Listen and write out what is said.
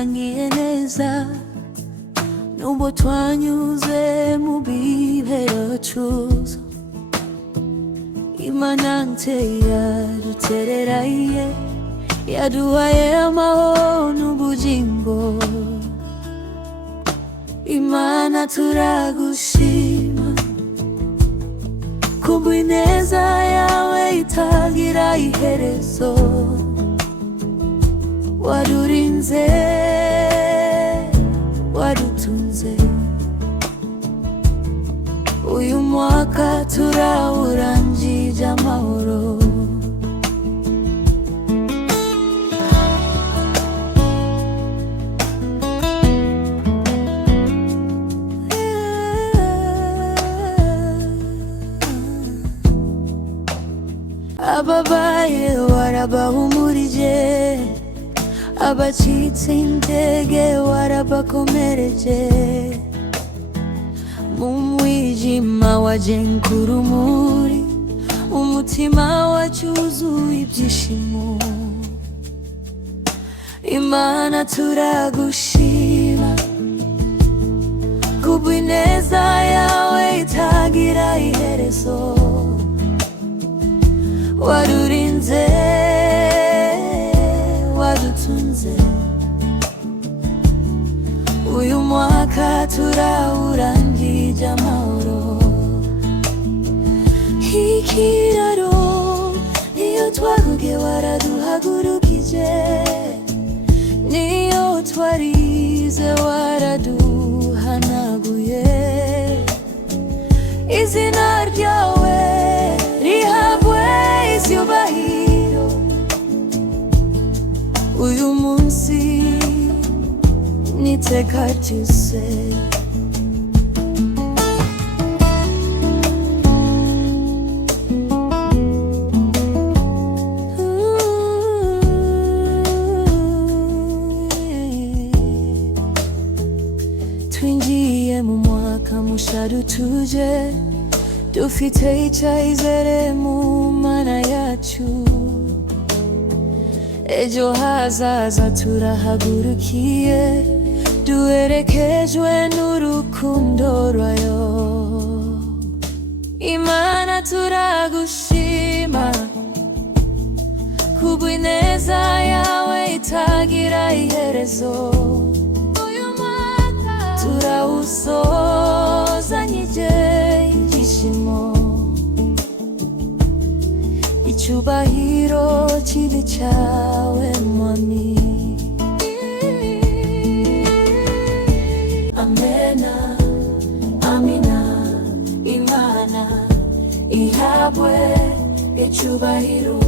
warangiye neza nubwo twanyuze mu bihe bicuza. Imana yadutereraye, yaduhaye amahoro n'ubugingo. Imana turagushima kubw'ineza yawe itagira iherezo. Wadurinze, wadutunze, uyu mwaka turawurangije amahoro. Ababaye warabahumurije, abacitse intege warabakomereje. Mu mwijima wajenga urumuri, umutima wacu wuzuye ibyishimo. Imana turagushima kubw'ineza yawe itagira iherezo. Wadurinze, wadutunze, uyu mwaka turawurangije amahoro. Ikiraro niyo twaguge waraduhagurukije, niyo twarize waraduhanaguye. Izina ryawe rihabwe icyubahiro uyu munsi n'iteka ryose. Twinjiye mu mwaka mushya dutuje, dufite icyizere mu Mana yacu. Ejo hazaza turahagurukiye, duherekejwe n'urukundo rwayo. Imana turagushima kubw'ineza yawe itagira iherezo. Uyu mwaka turawusozanyije ibyishimo, icyubahiro kibe cyawe mwami. Amena, amina. Imana ihabwe icyubahiro.